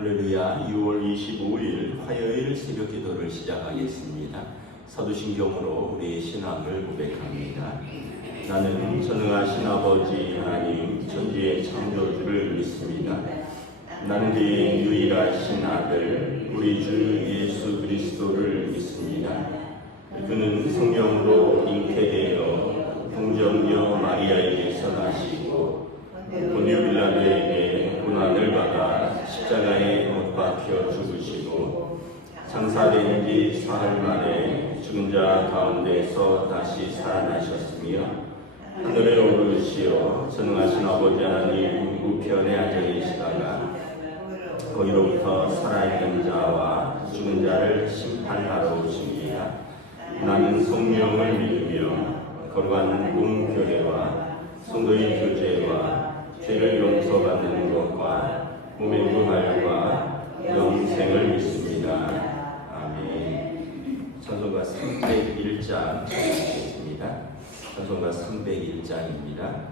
할렐루야. 6월 25일 화요일 새벽 기도를 시작하겠습니다. 사도신경으로 우리의 신앙을 고백합니다. 나는 전능하신 아버지 하나님 천지의 창조주를 믿습니다. 나는 그의 유일하신 아들 우리 주 예수 그리스도를 믿습니다. 그는 성령으로 잉태되어 동정녀 마리아에게서 나시고 본디오 빌라도에게 고난을 받아 십자가에 못 박혀 죽으시고 장사된 지 사흘 만에 죽은 자 가운데서 다시 살아나셨으며 하늘에 오르시어 전능하신 아버지 하나님 우편에 앉아 계시다가 거기로부터 살아있는 자와 죽은 자를 심판하러 오십니다. 나는 성령을 믿으며 거룩한 공교회와 성도의 교제와 죄를 용서받는 것과 몸의 부활과 영생을 믿습니다. 아멘. 찬송가 301장 읽겠습니다. 찬송가 301장입니다.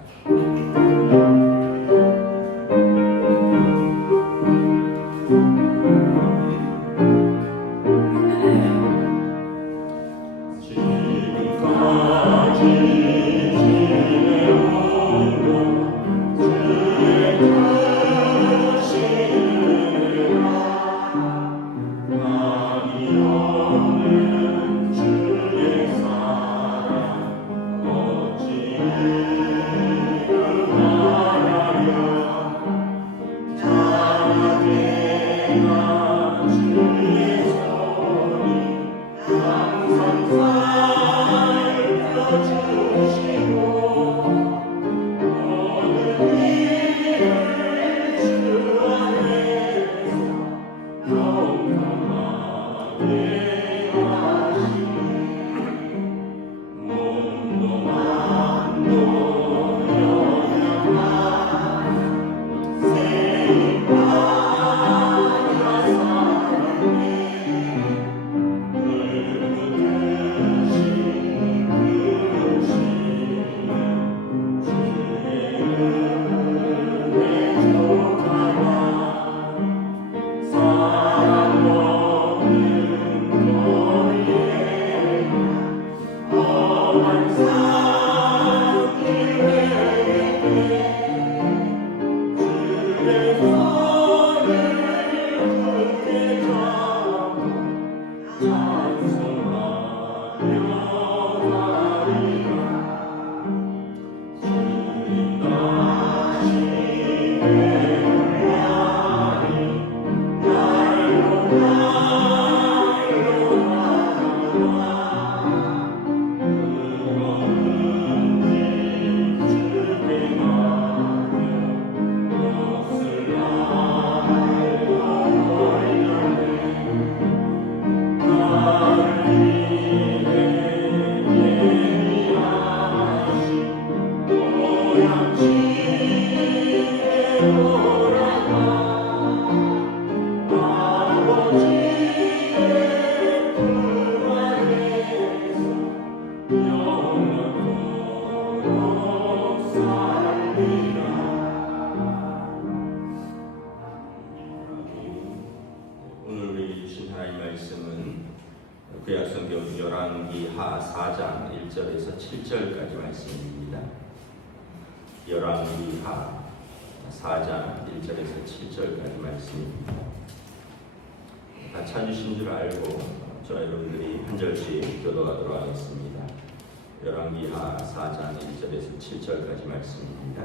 구약성경 열왕기하 4장 1절에서 7절까지 말씀입니다. 열왕기하 4장 1절에서 7절까지 말씀입니다. 다 찾으신 줄 알고 저와 여러분들이 한 절씩 교도하도록 하겠습니다. 열왕기하 4장 1절에서 7절까지 말씀입니다.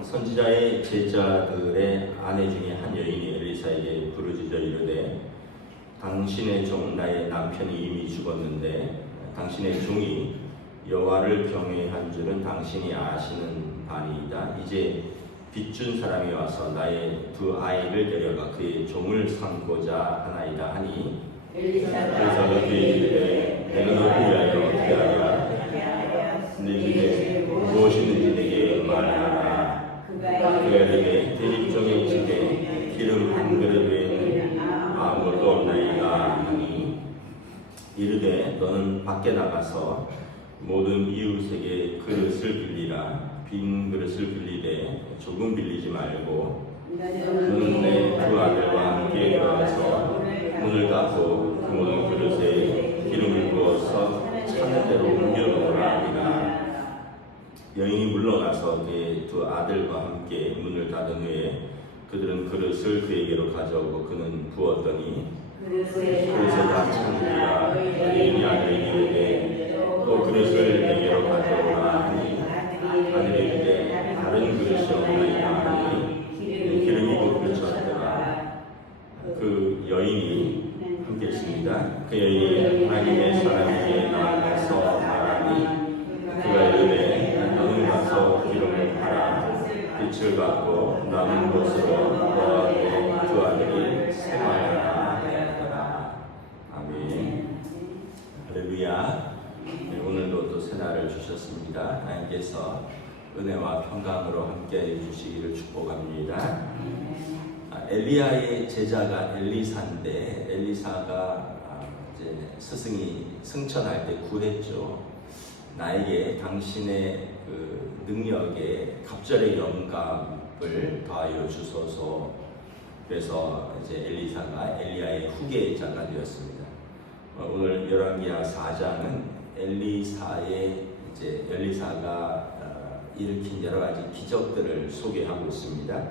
선지자의 제자들의 아내 중에 한 여인이 엘리사에게 부르짖어 이르되 당신의 종 나의 남편이 이미 죽었는데 당신의 종이 여호와를 경외한 줄은 당신이 아시는 바니이다. 이제 빚준 사람이 와서 나의 두 아이를 데려가 그의 종을 삼고자 하나이다 하니 엘리사가 그에게 이르되 내가 너를 위하여 어떻게 하랴? 내 집에 무엇이 있는지 내게 말하라. 그가 이르되 대립종의 집에 기름 한 그릇 외에는 아무것도 없나이다 하니 이르되 너는 밖에 나가서 모든 이웃에게 그릇을 빌리라. 빈 그릇을 빌리되 조금 빌리지 말고 너는 데로 옮겨놓으라 하니라. 여인이 물러나서 그의 두 아들과 함께 문을 닫은 후에 그들은 그릇을 그에게로 가져오고 그는 부었더니 그릇에 다 찬지라. 여인이 아들에게 이르되 또 그릇을 내게로 가져오라 하니 아들이 이르되 다른 그릇이 없나이다 하니 기름이 곧 그쳤더라. 그 여인이 함께 했습니다. 그 여인이 하나님의 사람에게 나와서 말하니 그가 이르되 너는 가서 기름을 팔아 빛을 받고 남은 것으로 너와 두 아들이 생활하라 하였더라. 아멘. 할렐루야. 네, 오늘도 또 새날을 주셨습니다. 하나님께서 은혜와 평강으로 함께 해주시기를 축복합니다. 엘리야의 제자가 엘리사인데 엘리사가 이제 스승이 승천할 때 구했죠. 나에게 당신의 그 능력에 갑절의 영감을 더하여 주소서. 그래서 이제 엘리사가 엘리야의 후계자가 되었습니다. 오늘 열왕기하 4장은 엘리사가 일으킨 여러 가지 기적들을 소개하고 있습니다.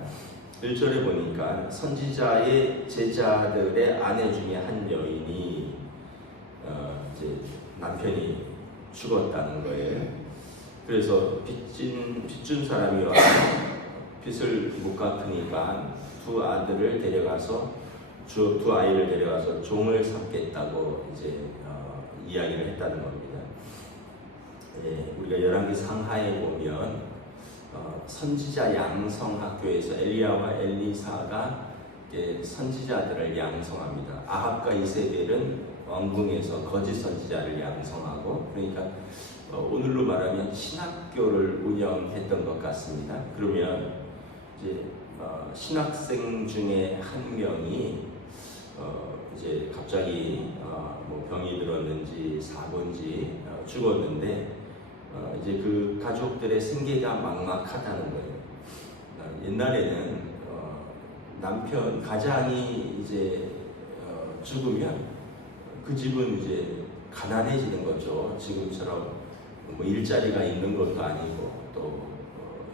1절에 보니까 선지자의 제자들의 아내 중에 한 여인이 이제 남편이 죽었다는 거예요. 그래서 빚준 사람이 와서 빚을 못 갚으니까 두 아이를 데려가서 종을 삼겠다고 이제 이야기를 했다는 겁니다. 예, 우리가 열왕기 상하에 보면 선지자 양성학교에서 엘리야와 엘리사가 선지자들을 양성합니다. 아합과 이세벨은 왕궁에서 거짓 선지자를 양성하고, 그러니까 오늘로 말하면 신학교를 운영했던 것 같습니다. 그러면 이제 신학생 중에 한 명이 이제 갑자기 뭐 병이 들었는지 사고인지 죽었는데 이제 그 가족들의 생계가 막막하다는 거예요. 옛날에는 남편 가장이 이제 죽으면 그 집은 이제 가난해지는 거죠. 지금처럼 뭐 일자리가 있는 것도 아니고 또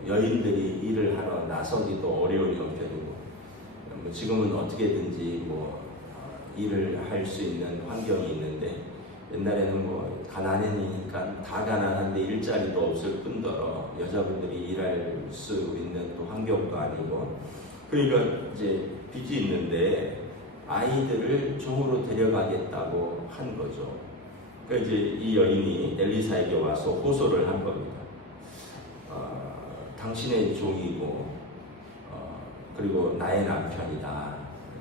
여인들이 일을 하러 나서기도 어려운 형편이고, 뭐 지금은 어떻게든지 뭐 일을 할 수 있는 환경이 있는데 옛날에는 뭐 가난하니까 다 가난한데 일자리도 없을 뿐더러 여자분들이 일할 수 있는 또 환경도 아니고, 그러니까 이제 빚이 있는데 아이들을 종으로 데려가겠다고 한 거죠. 그러니까 이제 이 여인이 엘리사에게 와서 호소를 한 겁니다. 당신의 종이고 그리고 나의 남편이다.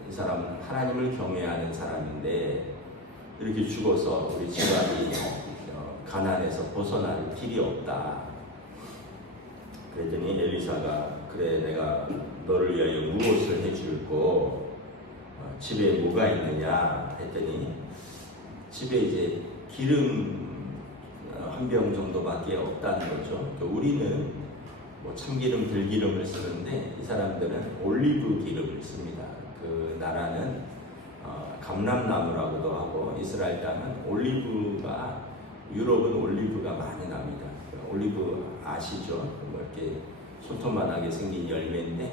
이 사람은 하나님을 경외하는 사람인데 이렇게 죽어서 우리 집안이 가난해서 벗어날 길이 없다. 그랬더니 엘리사가 그래, 내가 너를 위하여 무엇을 해줄고 집에 뭐가 있느냐 했더니 집에 이제 기름 한 병 정도밖에 없다는 거죠. 우리는 뭐 참기름, 들기름을 쓰는데 이 사람들은 올리브 기름을 씁니다. 그 나라는 감람나무라고도 하고 이스라엘 땅은 올리브가, 유럽은 올리브가 많이 납니다. 올리브 아시죠? 뭐 이렇게 손톱만하게 생긴 열매인데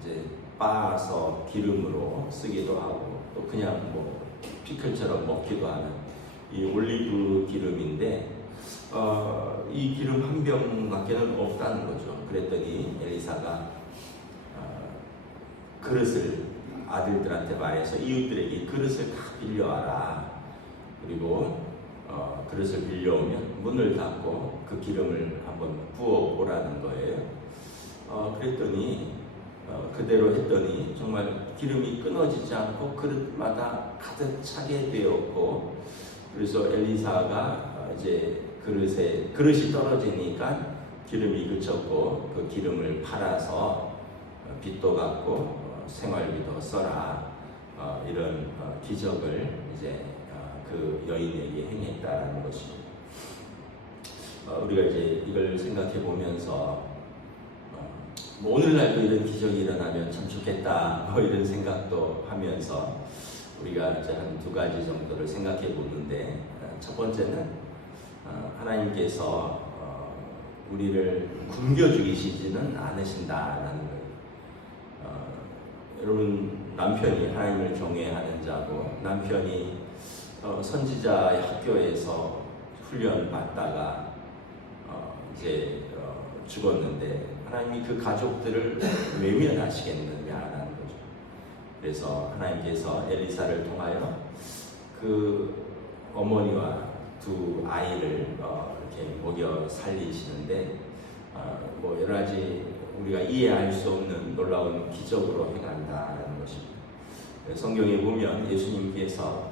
이제 빻아서 기름으로 쓰기도 하고 또 그냥 뭐 피클처럼 먹기도 하는 이 올리브 기름인데 이 기름 한 병밖에는 없다는 거죠. 그랬더니 엘리사가 그릇을 아들들한테 말해서 이웃들에게 그릇을 다 빌려와라. 그리고 그릇을 빌려오면 문을 닫고 그 기름을 한번 부어보라는 거예요. 그랬더니 그대로 했더니 정말 기름이 끊어지지 않고 그릇마다 가득 차게 되었고, 그래서 엘리사가 이제 그릇이 떨어지니까 기름이 그쳤고 그 기름을 팔아서 빚도 갚고 생활비도 써라. 이런 기적을 이제 그 여인에게 행했다는 것입니다. 우리가 이제 이걸 생각해 보면서 뭐 오늘날도 이런 기적이 일어나면 참 좋겠다, 뭐 이런 생각도 하면서 우리가 이제 한 두 가지 정도를 생각해 보는데, 첫 번째는 하나님께서 우리를 굶겨 죽이시지는 않으신다라는 거예요. 여러분, 남편이 하나님을 경외하는 자고 남편이 선지자의 학교에서 훈련 받다가 이제 죽었는데 하나님이 그 가족들을 외면하시겠느냐라는 거죠. 그래서 하나님께서 엘리사를 통하여 그 어머니와 두 아이를 이렇게 먹여 살리시는데 뭐 여러 가지 우리가 이해할 수 없는 놀라운 기적으로 행한다라는 것입니다. 성경에 보면 예수님께서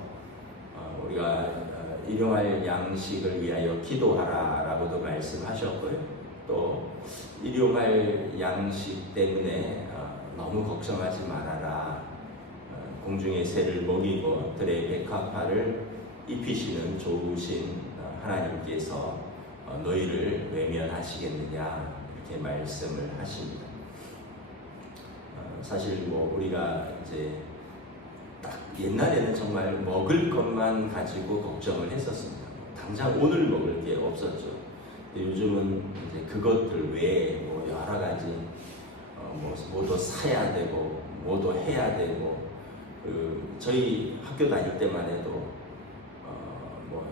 우리가 일용할 양식을 위하여 기도하라라고도 말씀하셨고요. 또 일용할 양식 때문에 너무 걱정하지 말아라. 공중의 새를 먹이고 들의 백합화를 입히시는 좋으신 하나님께서 너희를 외면하시겠느냐 이렇게 말씀을 하십니다. 사실 뭐 우리가 이제 딱 옛날에는 정말 먹을 것만 가지고 걱정을 했었습니다. 당장 오늘 먹을 게 없었죠. 근데 요즘은 이제 그것들 외에 뭐 여러 가지 뭐도 사야 되고 뭐도 해야 되고 저희 학교 다닐 때만 해도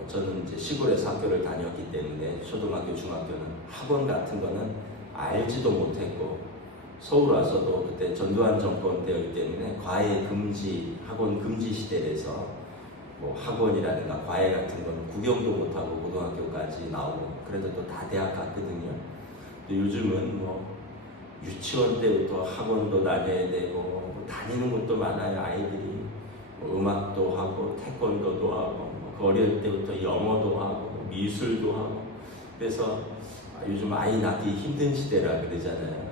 저는 이제 시골에서 학교를 다녔기 때문에 초등학교, 중학교는 학원 같은 거는 알지도 못했고 서울 와서도 그때 전두환 정권 때였기 때문에 과외 금지, 학원 금지 시대에서 뭐 학원이라든가 과외 같은 건 구경도 못하고 고등학교까지 나오고 그래도 또 다 대학 갔거든요. 근데 요즘은 뭐 유치원 때부터 학원도 다녀야 되고 뭐 다니는 것도 많아요. 아이들이 뭐 음악도 하고 태권도도 하고 그 어릴 때부터 영어도 하고 미술도 하고 그래서 요즘 아이 낳기 힘든 시대라 그러잖아요.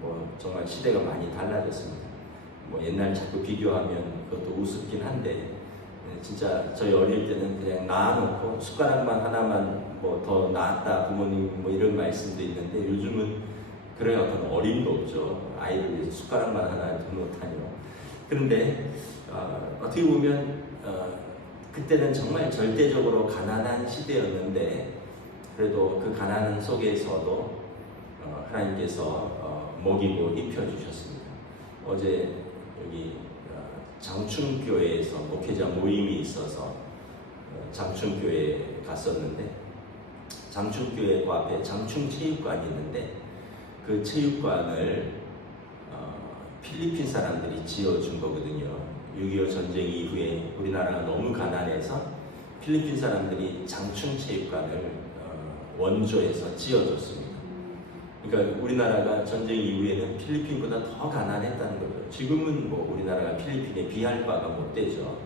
뭐 정말 시대가 많이 달라졌습니다. 뭐 옛날 자꾸 비교하면 그것도 우습긴 한데 진짜 저희 어릴 때는 그냥 낳아놓고 숟가락만 하나만 뭐 더 낳았다 부모님 뭐 이런 말씀도 있는데 요즘은 그래갖고는 어림도 없죠. 아이를 위해서 숟가락만 하나 더 놓다니요. 그런데 어떻게 보면 그때는 정말 절대적으로 가난한 시대였는데 그래도 그 가난 속에서도 하나님께서 먹이고 입혀주셨습니다. 어제 여기 장충교회에서 목회자 모임이 있어서 장충교회에 갔었는데 장충교회 그 앞에 장충체육관이 있는데 그 체육관을 필리핀 사람들이 지어준 거거든요. 6.25 전쟁 이후에 우리나라가 너무 가난해서 필리핀 사람들이 장충체육관을 원조해서 지어줬습니다. 그러니까 우리나라가 전쟁 이후에는 필리핀보다 더 가난했다는 거죠. 지금은 뭐 우리나라가 필리핀에 비할 바가 못 되죠.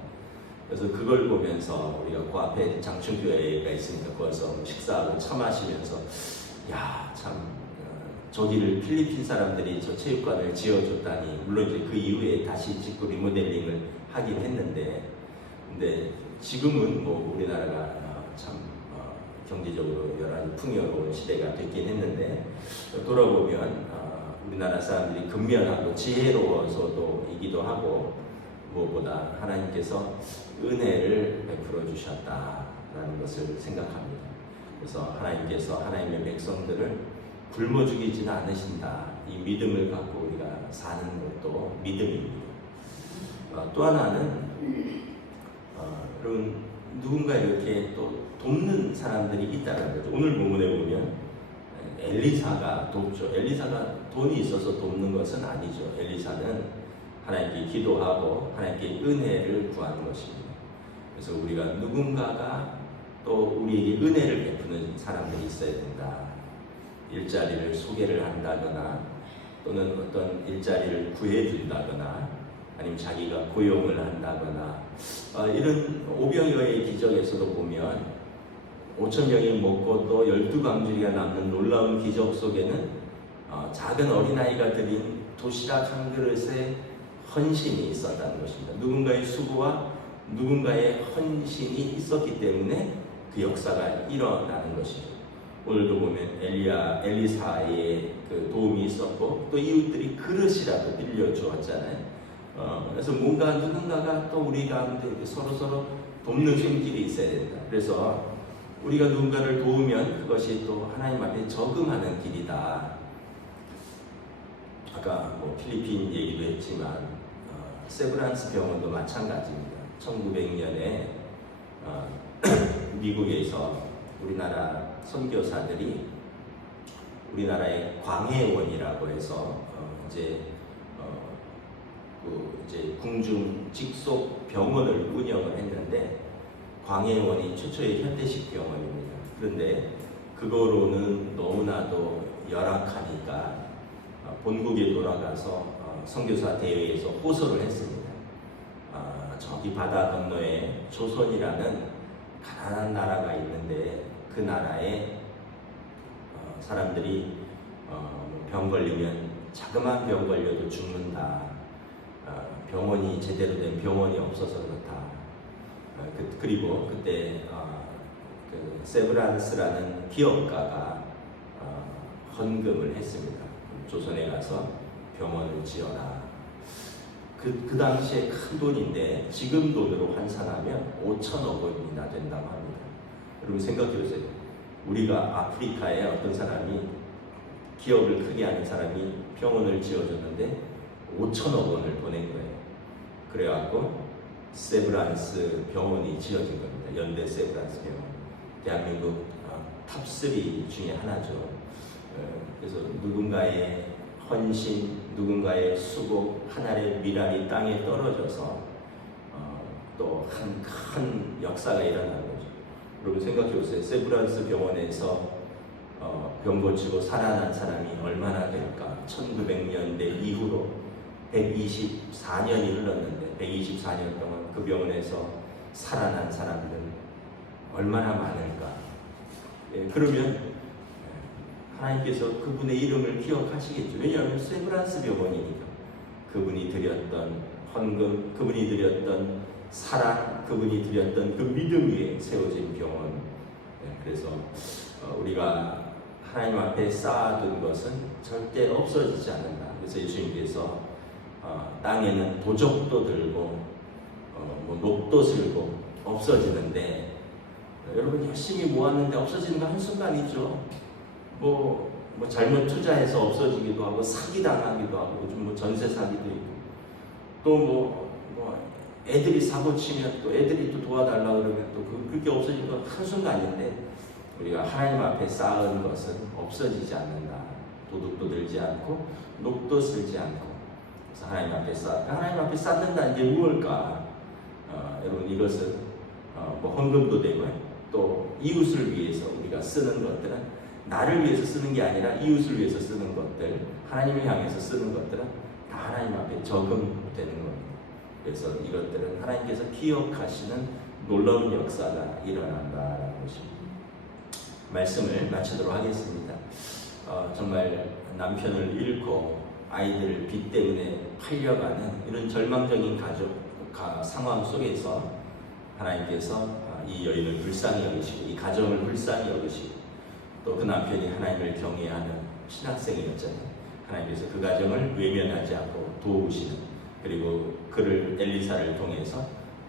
그래서 그걸 보면서 우리가 그 앞에 장충교회가 있으니까 거기서 식사하고 차 마시면서 야, 참 저기를 필리핀 사람들이 저 체육관을 지어줬다니. 물론 이제 그 이후에 다시 짓고 리모델링을 하긴 했는데 근데 지금은 뭐 우리나라가 참 경제적으로 여러 가지 풍요로운 시대가 됐긴 했는데 돌아보면 우리나라 사람들이 근면하고 지혜로워서도이기도 하고 무엇보다 하나님께서 은혜를 베풀어 주셨다라는 것을 생각합니다. 그래서 하나님께서 하나님의 백성들을 굶어 죽이지는 않으신다. 이 믿음을 갖고 우리가 사는 것도 믿음입니다. 또 하나는 여러분 누군가 이렇게 또 돕는 사람들이 있다는 거죠. 오늘 본문에 보면 엘리사가 돕죠. 엘리사가 돈이 있어서 돕는 것은 아니죠. 엘리사는 하나님께 기도하고 하나님께 은혜를 구하는 것입니다. 그래서 우리가 누군가가 또 우리에게 은혜를 베푸는 사람들이 있어야 된다. 일자리를 소개를 한다거나 또는 어떤 일자리를 구해준다거나 아니면 자기가 고용을 한다거나 이런 오병이어의 기적에서도 보면 5,000명이 먹고 또 12광주리가 남는 놀라운 기적 속에는 작은 어린아이가 드린 도시락 한 그릇에 헌신이 있었다는 것입니다. 누군가의 수고와 누군가의 헌신이 있었기 때문에 그 역사가 일어나는 것입니다. 오늘도 보면 엘리사의 그 도움이 있었고 또 이웃들이 그릇이라도 빌려주었잖아요. 그래서 뭔가 누군가가 또 우리 가운데 서로 돕는 손길이 있어야 된다. 그래서 우리가 누군가를 도우면 그것이 또 하나님 앞에 저금하는 길이다. 아까 필리핀 얘기도 했지만 세브란스 병원도 마찬가지입니다. 1900년에 미국에서 우리나라 선교사들이 우리나라의 광해원이라고 해서 이제 궁중 직속 병원을 운영을 했는데, 광해원이 최초의 현대식 병원입니다. 그런데 그거로는 너무나도 열악하니까 본국에 돌아가서 선교사 대회에서 호소를 했습니다. 저기 바다 건너에 조선이라는 가난한 나라가 있는데 그 나라에 사람들이 병 걸리면 자그마한 병 걸려도 죽는다. 병원이 제대로 된 병원이 없어서 그렇다. 그리고 그때 그 세브란스라는 기업가가 헌금을 했습니다. 조선에 가서 병원을 지어라. 그 당시에 큰 돈인데 지금 돈으로 환산하면 5천억 원이나 된다고 합니다. 여러분 생각해보세요. 우리가 아프리카에 어떤 사람이, 기업을 크게 하는 사람이 병원을 지어줬는데 5천억 원을 보낸 거예요. 그래갖고 세브란스 병원이 지어진 겁니다. 연대 세브란스 병원. 대한민국 탑3 중에 하나죠. 그래서 누군가의 헌신, 누군가의 수고, 하나의 미랄이 땅에 떨어져서 또 한 큰 역사가 일어나는 거죠. 여러분 생각해보세요. 세브란스 병원에서 병 고치고 살아난 사람이 얼마나 될까? 1900년대 이후로 124년이 흘렀는데 124년 동안 그 병원에서 살아난 사람들은 얼마나 많을까? 그러면 하나님께서 그분의 이름을 기억하시겠죠. 왜냐하면 세브란스 병원이니까. 그분이 드렸던 헌금, 그분이 드렸던 사랑, 그분이 드렸던 그 믿음 위에 세워진 병원. 그래서 우리가 하나님 앞에 쌓아둔 것은 절대 없어지지 않는다. 그래서 예수님께서 땅에는 도적도 들고 녹도 슬고 없어지는데, 여러분 열심히 모았는데 없어지는 거 한순간이죠. 뭐 잘못 투자해서 없어지기도 하고 사기당하기도 하고, 요즘 전세 사기도 있고, 또 애들이 사고 치면 또 애들이 또 도와달라고 그러면 또 그렇게 없어지는 건 한순간인데, 우리가 하나님 앞에 쌓은 것은 없어지지 않는다. 도둑도 들지 않고 녹도 쓸지 않고. 그래서 하나님 앞에 쌓는다는 게 무엇일까? 여러분 이것은 헌금도 되고, 또 이웃을 위해서 우리가 쓰는 것들은 나를 위해서 쓰는 게 아니라 이웃을 위해서 쓰는 것들, 하나님을 향해서 쓰는 것들은 다 하나님 앞에 적응되는 겁니다. 그래서 이것들은 하나님께서 기억하시는 놀라운 역사가 일어난다라는 것입니다. 말씀을 마치도록 하겠습니다. 정말 남편을 잃고 아이들을 빚 때문에 팔려가는 이런 절망적인 상황 속에서 하나님께서 이 여인을 불쌍히 여기시고 이 가정을 불쌍히 여기시고, 또 그 남편이 하나님을 경외하는 신학생이었잖아요. 하나님께서 그 가정을 외면하지 않고 도우시는, 그리고 그를 엘리사를 통해서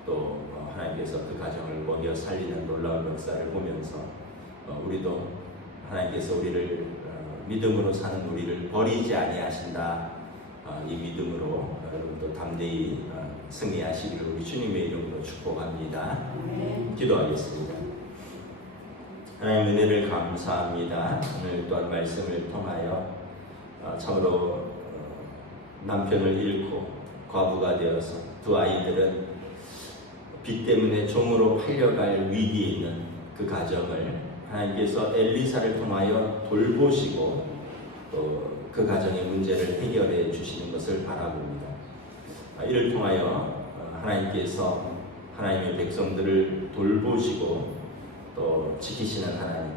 또 하나님께서 그 가정을 먹여 살리는 놀라운 역사를 보면서 우리도 하나님께서 우리를 믿음으로 사는 우리를 버리지 아니하신다, 이 믿음으로 여러분도 담대히 승리하시기를 우리 주님의 이름으로 축복합니다. 기도하겠습니다. 하나님 은혜를 감사합니다. 오늘 또한 말씀을 통하여 참으로 남편을 잃고 과부가 되어서 두 아이들은 빚 때문에 종으로 팔려갈 위기에 있는 그 가정을 하나님께서 엘리사를 통하여 돌보시고 또 그 가정의 문제를 해결해 주시는 것을 바라봅니다. 이를 통하여 하나님께서 하나님의 백성들을 돌보시고 또 지키시는 하나님,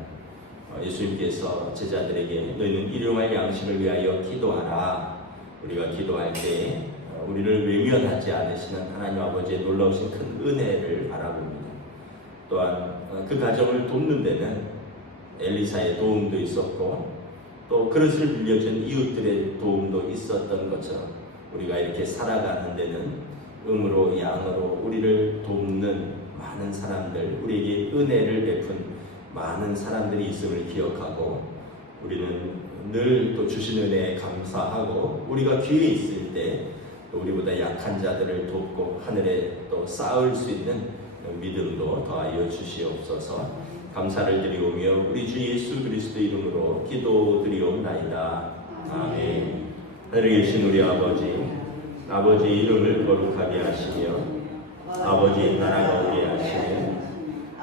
예수님께서 제자들에게 너희는 일용할 양식을 위하여 기도하라. 우리가 기도할 때 우리를 외면하지 않으시는 하나님 아버지의 놀라우신 큰 은혜를 바라봅니다. 또한 그 가정을 돕는 데는 엘리사의 도움도 있었고 또 그릇을 빌려준 이웃들의 도움도 있었던 것처럼 우리가 이렇게 살아가는 데는 음으로 양으로 우리를 돕는 많은 사람들, 우리에게 은혜를 베푼 많은 사람들이 있음을 기억하고 우리는 늘 또 주신 은혜에 감사하고 우리가 기회에 있을 때 또 우리보다 약한 자들을 돕고 하늘에 또 쌓을 수 있는 믿음도 더하여 주시옵소서. 감사를 드리오며 우리 주 예수 그리스도 이름으로 기도드리옵나이다. 아멘. 하늘에 계신 우리 아버지 이름을 거룩하게 하시며 아버지 나라가 오게 하시며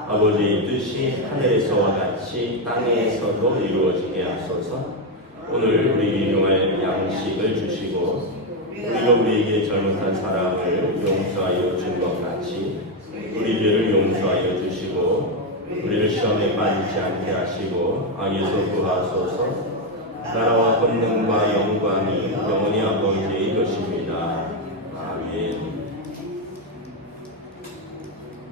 아버지의 뜻이 하늘에서와 같이 땅에서도 이루어지게 하소서. 오늘 우리에게 일용할 양식을 주시고 우리가 우리에게 잘못한 사람을 용서하여 준 것 같이 우리 죄를 용서하여 주시고 우리를 시험에 빠지지 않게 하시고 악에서 구하소서. 나라와 권능과 영광이 영원히 아버지의 것입니다.